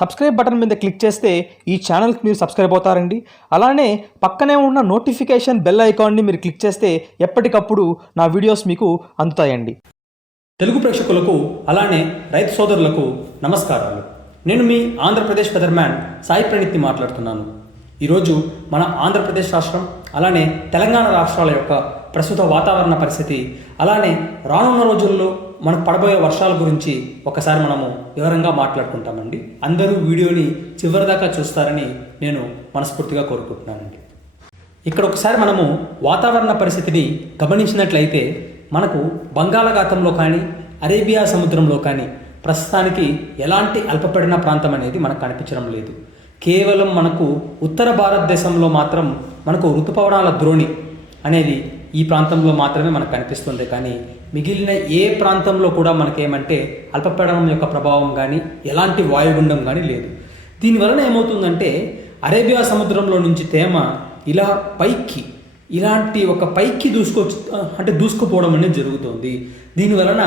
Subscribe button మీద click చేస్తే ఈ ఛానల్కి మీరు సబ్స్క్రైబ్ అవుతారండి. అలానే పక్కనే ఉన్న నోటిఫికేషన్ బెల్ ఐకాన్ని మీరు క్లిక్ చేస్తే ఎప్పటికప్పుడు నా వీడియోస్ మీకు అందుతాయండి. తెలుగు ప్రేక్షకులకు అలానే రైతు సోదరులకు నమస్కారాలు. నేను మీ ఆంధ్రప్రదేశ్ ఫెదర్మ్యాన్ సాయి ప్రణీత్ని మాట్లాడుతున్నాను. ఈరోజు మన ఆంధ్రప్రదేశ్ రాష్ట్రం అలానే తెలంగాణ రాష్ట్రాల యొక్క ప్రస్తుత వాతావరణ పరిస్థితి అలానే రానున్న రోజుల్లో మనకు పడబోయే వర్షాల గురించి ఒకసారి మనము వివరంగా మాట్లాడుకుంటామండి. అందరూ వీడియోని చివరిదాకా చూస్తారని నేను మనస్ఫూర్తిగా కోరుకుంటున్నానండి. ఇక్కడ ఒకసారి మనము వాతావరణ పరిస్థితిని గమనించినట్లయితే మనకు బంగాళాఖాతంలో కానీ అరేబియా సముద్రంలో కానీ ప్రస్తుతానికి ఎలాంటి అల్పపడిన ప్రాంతం అనేది మనకు కనిపించడం లేదు. కేవలం మనకు ఉత్తర భారతదేశంలో మాత్రం మనకు ఋతుపవనాల ద్రోణి అనేది ఈ ప్రాంతంలో మాత్రమే మనకు కనిపిస్తుంది. కానీ మిగిలిన ఏ ప్రాంతంలో కూడా మనకేమంటే అల్పపీడనం యొక్క ప్రభావం కానీ ఎలాంటి వాయుగుండం కానీ లేదు. దీనివలన ఏమవుతుందంటే అరేబియా సముద్రంలో నుంచి తేమ ఇలా పైకి ఇలాంటి ఒక పైకి దూసుకో అంటే దూసుకుపోవడం అనేది జరుగుతుంది. దీనివలన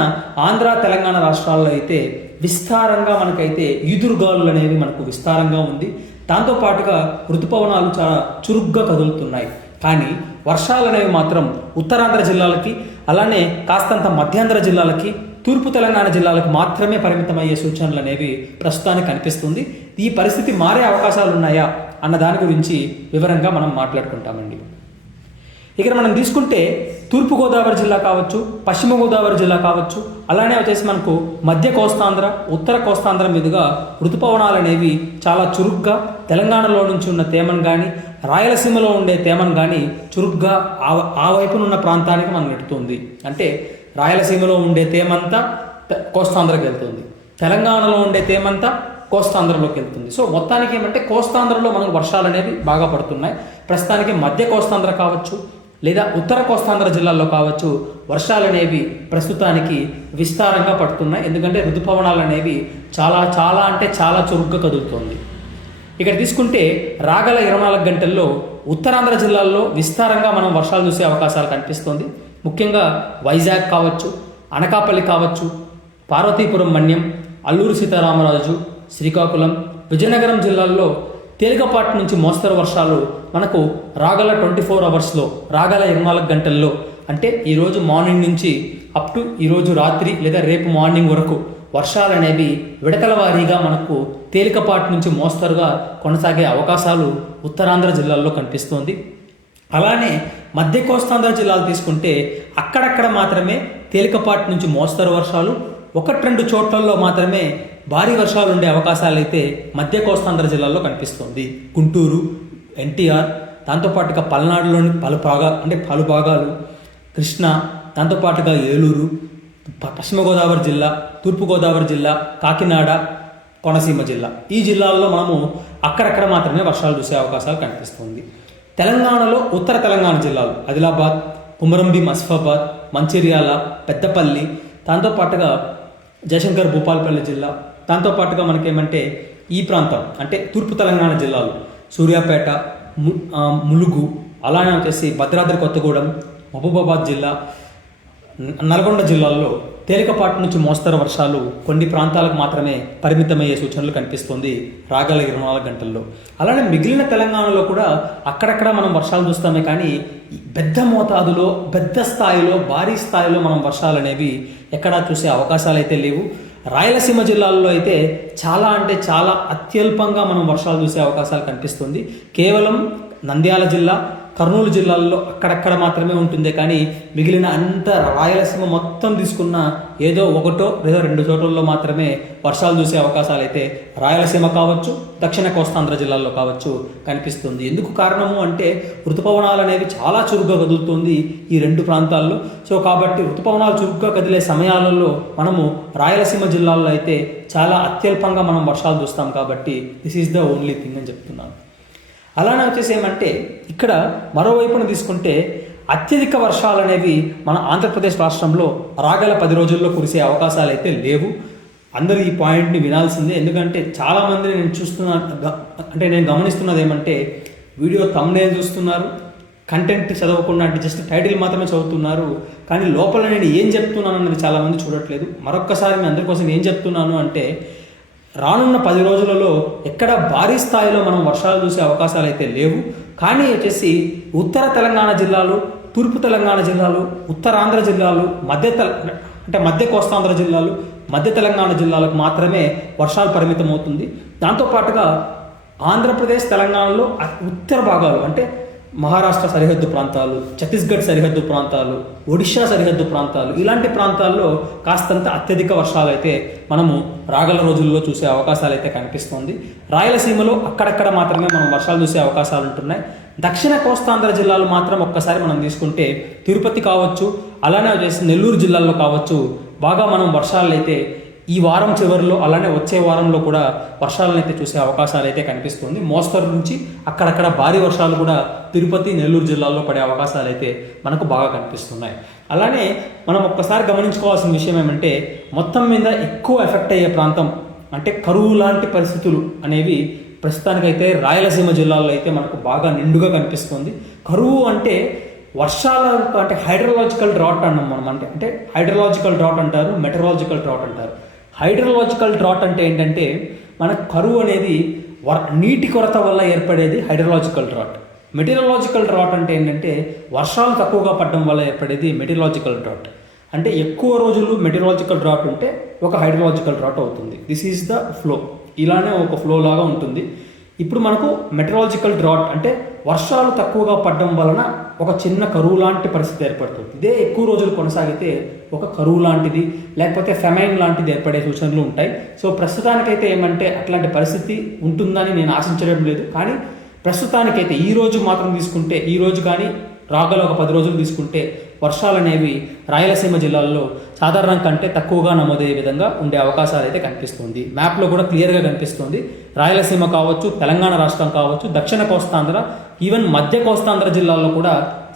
ఆంధ్ర తెలంగాణ రాష్ట్రాల్లో అయితే విస్తారంగా మనకైతే ఈదురుగాలులు అనేవి మనకు విస్తారంగా ఉంది. దాంతోపాటుగా ఋతుపవనాలు చాలా చురుగ్గా కదులుతున్నాయి. కానీ వర్షాలు అనేవి మాత్రం ఉత్తరాంధ్ర జిల్లాలకి అలానే కాస్తంత మధ్యాంధ్ర జిల్లాలకి తూర్పు తెలంగాణ జిల్లాలకు మాత్రమే పరిమితమయ్యే సూచనలు అనేవి ప్రస్తుతానికి కనిపిస్తుంది. ఈ పరిస్థితి మారే అవకాశాలు ఉన్నాయా అన్న దాని గురించి వివరంగా మనం మాట్లాడుకుంటామండి. ఇక్కడ మనం తీసుకుంటే తూర్పుగోదావరి జిల్లా కావచ్చు పశ్చిమ గోదావరి జిల్లా కావచ్చు అలానే వచ్చేసి మనకు మధ్య కోస్తాంధ్ర ఉత్తర కోస్తాంధ్ర మీదుగా ఋతుపవనాలు అనేవి చాలా చురుగ్గా తెలంగాణలో నుంచి ఉన్న తేమను కానీ రాయలసీమలో ఉండే తేమను కానీ చురుగ్గా ఆ ఆ వైపున ఉన్న ప్రాంతానికి మనం నెట్టుతుంది అంటే రాయలసీమలో ఉండే తేమంతా కోస్తాంధ్రకి వెళ్తుంది. తెలంగాణలో ఉండే తేమంతా కోస్తాంధ్రలోకి వెళ్తుంది. సో మొత్తానికి ఏమంటే కోస్తాంధ్రలో మనకు వర్షాలు అనేవి బాగా పడుతున్నాయి. ప్రస్తుతానికి మధ్య కోస్తాంధ్ర కావచ్చు లేదా ఉత్తర కోస్తాంధ్ర జిల్లాల్లో కావచ్చు వర్షాలు అనేవి ప్రస్తుతానికి విస్తారంగా పడుతున్నాయి. ఎందుకంటే ఋతుపవనాలు అనేవి చాలా చాలా అంటే చాలా చురుగ్గా కదులుతోంది. ఇక్కడ తీసుకుంటే రాగల ఇరవై నాలుగు గంటల్లో ఉత్తరాంధ్ర జిల్లాల్లో విస్తారంగా మనం వర్షాలు చూసే అవకాశాలు కనిపిస్తుంది. ముఖ్యంగా వైజాగ్ కావచ్చు అనకాపల్లి కావచ్చు పార్వతీపురం మన్యం అల్లూరు సీతారామరాజు శ్రీకాకుళం విజయనగరం జిల్లాల్లో తేలికపాటి నుంచి మోస్తరు వర్షాలు మనకు రాగల ట్వంటీ ఫోర్ అవర్స్లో రాగల ఇరవై నాలుగు గంటల్లో అంటే ఈరోజు మార్నింగ్ నుంచి అప్ టు ఈరోజు రాత్రి లేదా రేపు మార్నింగ్ వరకు వర్షాలు అనేవి విడతల వారీగా మనకు తేలికపాటి నుంచి మోస్తరుగా కొనసాగే అవకాశాలు ఉత్తరాంధ్ర జిల్లాల్లో కనిపిస్తోంది. అలానే మధ్య కోస్తాంధ్ర జిల్లాలు తీసుకుంటే అక్కడక్కడ మాత్రమే తేలికపాటి నుంచి మోస్తరు వర్షాలు ఒకటి రెండు చోట్లలో మాత్రమే భారీ వర్షాలు ఉండే అవకాశాలు అయితే మధ్య కోస్తాంధ్ర జిల్లాల్లో కనిపిస్తుంది. గుంటూరు ఎన్టీఆర్ దాంతోపాటుగా పల్నాడులోని పలు భాగాలు అంటే పలు భాగాలు కృష్ణా దాంతోపాటుగా ఏలూరు పశ్చిమ గోదావరి జిల్లా తూర్పు గోదావరి జిల్లా కాకినాడ కోనసీమ జిల్లా. ఈ జిల్లాల్లో మనము అక్కడక్కడ మాత్రమే వర్షాలు చూసే అవకాశాలు కనిపిస్తుంది. తెలంగాణలో ఉత్తర తెలంగాణ జిల్లాలు ఆదిలాబాద్ కుమరంభీం అస్ఫాబాద్ మంచిర్యాల పెద్దపల్లి దాంతోపాటుగా జయశంకర్ భూపాలపల్లి జిల్లా దాంతోపాటుగా మనకేమంటే ఈ ప్రాంతం అంటే తూర్పు తెలంగాణ జిల్లాలు సూర్యాపేట ము ములుగు అలానే వచ్చేసి భద్రాద్రి కొత్తగూడెం మహబూబాబాద్ జిల్లా నల్గొండ జిల్లాల్లో తేలికపాటి నుంచి మోస్తరు వర్షాలు కొన్ని ప్రాంతాలకు మాత్రమే పరిమితమయ్యే సూచనలు కనిపిస్తుంది రాగల ఇరవై నాలుగు గంటల్లో. అలానే మిగిలిన తెలంగాణలో కూడా అక్కడక్కడ మనం వర్షాలు చూస్తామే కానీ పెద్ద మోతాదులో పెద్ద స్థాయిలో భారీ స్థాయిలో మనం వర్షాలు అనేవి ఎక్కడా చూసే అవకాశాలు అయితే లేవు. రాయలసీమ జిల్లాల్లో అయితే చాలా అంటే చాలా అత్యల్పంగా మనం వర్షాలు చూసే అవకాశాలు కనిపిస్తుంది. కేవలం నంద్యాల జిల్లా కర్నూలు జిల్లాల్లో అక్కడక్కడ మాత్రమే ఉంటుంది. కానీ మిగిలిన అంత రాయలసీమ మొత్తం తీసుకున్న ఏదో ఒకటో లేదా రెండు చోట్లలో మాత్రమే వర్షాలు చూసే అవకాశాలు అయితే రాయలసీమ కావచ్చు దక్షిణ కోస్తాంధ్ర జిల్లాల్లో కావచ్చు కనిపిస్తుంది. ఎందుకు కారణము అంటే ఋతుపవనాలు అనేవి చాలా చురుగ్గా కదులుతుంది ఈ రెండు ప్రాంతాల్లో. సో కాబట్టి ఋతుపవనాలు చురుగ్గా కదిలే సమయాలలో మనము రాయలసీమ జిల్లాల్లో అయితే చాలా అత్యల్పంగా మనం వర్షాలు చూస్తాం కాబట్టి this is the only thing అని చెప్తున్నాను. అలానే వచ్చేసి ఏమంటే ఇక్కడ మరోవైపున తీసుకుంటే అత్యధిక వర్షాలు అనేవి మన ఆంధ్రప్రదేశ్ రాష్ట్రంలో రాగల పది రోజుల్లో కురిసే అవకాశాలు అయితే లేవు. అందరూ ఈ పాయింట్ని వినాల్సిందే. ఎందుకంటే చాలామంది నేను చూస్తున్న అంటే నేను గమనిస్తున్నది ఏమంటే వీడియో తమ్నేల్ చూస్తున్నారు కంటెంట్ చదవకుండా అంటే జస్ట్ టైటిల్ మాత్రమే చదువుతున్నారు కానీ లోపల నేను ఏం చెప్తున్నాను అనేది చాలామంది చూడట్లేదు. మరొక్కసారి మీ అందరి కోసం ఏం చెప్తున్నాను అంటే రానున్న పది రోజులలో ఎక్కడ భారీ స్థాయిలో మనం వర్షాలు చూసే అవకాశాలు అయితే లేవు. కానీ వచ్చేసి ఉత్తర తెలంగాణ జిల్లాలు తూర్పు తెలంగాణ జిల్లాలు ఉత్తరాంధ్ర జిల్లాలు మధ్య తెల అంటే మధ్య కోస్తాంధ్ర జిల్లాలు మధ్య తెలంగాణ జిల్లాలకు మాత్రమే వర్షాలు పరిమితం అవుతుంది దాంతోపాటుగా ఆంధ్రప్రదేశ్ తెలంగాణలో ఉత్తర భాగాలు అంటే మహారాష్ట్ర సరిహద్దు ప్రాంతాలు ఛత్తీస్గఢ్ సరిహద్దు ప్రాంతాలు ఒడిషా సరిహద్దు ప్రాంతాలు ఇలాంటి ప్రాంతాల్లో కాస్తంత అత్యధిక వర్షాలు అయితే మనము రాగల రోజుల్లో చూసే అవకాశాలు అయితే కనిపిస్తుంది. రాయలసీమలో అక్కడక్కడ మాత్రమే మనం వర్షాలు చూసే అవకాశాలు ఉంటున్నాయి. దక్షిణ కోస్తాంధ్ర జిల్లాలు మాత్రం ఒక్కసారి మనం తీసుకుంటే తిరుపతి కావచ్చు అలానే వచ్చేసి నెల్లూరు జిల్లాల్లో కావచ్చు బాగా మనం వర్షాలు అయితే ఈ వారం చివరిలో అలానే వచ్చే వారంలో కూడా వర్షాలను అయితే చూసే అవకాశాలు అయితే కనిపిస్తుంది. మోస్తరు నుంచి అక్కడక్కడ భారీ వర్షాలు కూడా తిరుపతి నెల్లూరు జిల్లాల్లో పడే అవకాశాలు అయితే మనకు బాగా కనిపిస్తున్నాయి. అలానే మనం ఒక్కసారి గమనించుకోవాల్సిన విషయం ఏమంటే మొత్తం మీద ఎక్కువ ఎఫెక్ట్ అయ్యే ప్రాంతం అంటే కరువు లాంటి పరిస్థితులు అనేవి ప్రస్తుతానికైతే రాయలసీమ జిల్లాలో అయితే మనకు బాగా నిండుగా కనిపిస్తుంది. కరువు అంటే వర్షాల అంటే హైడ్రలాజికల్ డ్రాట్ అన్నాం మనం అంటే అంటే హైడ్రలాజికల్ డ్రాట్ అంటారు మెటరాలజికల్ డ్రాట్ అంటారు. హైడ్రలాజికల్ డ్రాట్ అంటే ఏంటంటే మన కరువు అనేది వర్ నీటి కొరత వల్ల ఏర్పడేది హైడ్రలాజికల్ డ్రాట్. మెటీరియలాజికల్ డ్రాట్ అంటే ఏంటంటే వర్షాలు తక్కువగా పడడం వల్ల ఏర్పడేది మెటీరియలాజికల్ డ్రాట్. అంటే ఎక్కువ రోజులు మెటీరియలాజికల్ డ్రాట్ ఉంటే ఒక హైడ్రలాజికల్ డ్రాట్ అవుతుంది. దిస్ ఈజ్ ద ఫ్లో ఇలానే ఒక ఫ్లో లాగా ఉంటుంది. ఇప్పుడు మనకు మెటరాలజికల్ డ్రాట్ అంటే వర్షాలు తక్కువగా పడడం వలన ఒక చిన్న కరువు లాంటి పరిస్థితి ఏర్పడుతుంది. ఇదే ఎక్కువ రోజులు కొనసాగితే ఒక కరువు లాంటిది లేకపోతే ఫెమైన్ లాంటిది ఏర్పడే సూచనలు ఉంటాయి. సో ప్రస్తుతానికైతే ఏమంటే అట్లాంటి పరిస్థితి ఉంటుందని నేను ఆశించడం లేదు. కానీ ప్రస్తుతానికైతే ఈ రోజు మాత్రం తీసుకుంటే ఈ రోజు కానీ రాగల ఒక పది రోజులు తీసుకుంటే వర్షాలు అనేవి రాయలసీమ జిల్లాల్లో సాధారణం కంటే తక్కువగా నమోదయ్యే విధంగా ఉండే అవకాశాలు అయితే కనిపిస్తుంది. మ్యాప్లో కూడా క్లియర్గా కనిపిస్తుంది. రాయలసీమ కావచ్చు తెలంగాణ రాష్ట్రం కావచ్చు దక్షిణ కోస్తాంధ్ర ఈవెన్ మధ్య కోస్తాంధ్ర జిల్లాల్లో కూడా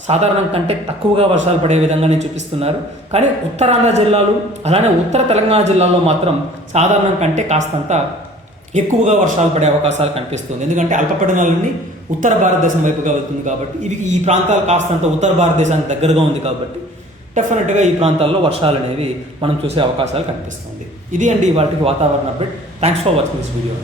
సాధారణం కంటే తక్కువగా వర్షాలు పడే విధంగానే చూపిస్తున్నారు. కానీ ఉత్తరాంధ్ర జిల్లాలు అలానే ఉత్తర తెలంగాణ జిల్లాలో మాత్రం సాధారణం కంటే కాస్తంత ఎక్కువగా వర్షాలు పడే అవకాశాలు కనిపిస్తుంది. ఎందుకంటే అల్పపీడనాలన్నీ ఉత్తర భారతదేశం వైపుగా వెళ్తుంది కాబట్టి ఇవి ఈ ప్రాంతాలు కాస్తంత ఉత్తర భారతదేశానికి దగ్గరగా ఉంది కాబట్టి డెఫినెట్గా ఈ ప్రాంతాల్లో వర్షాలు అనేవి మనం చూసే అవకాశాలు కనిపిస్తుంది. ఇది అండి వాటికి వాతావరణ update thanks for watching this video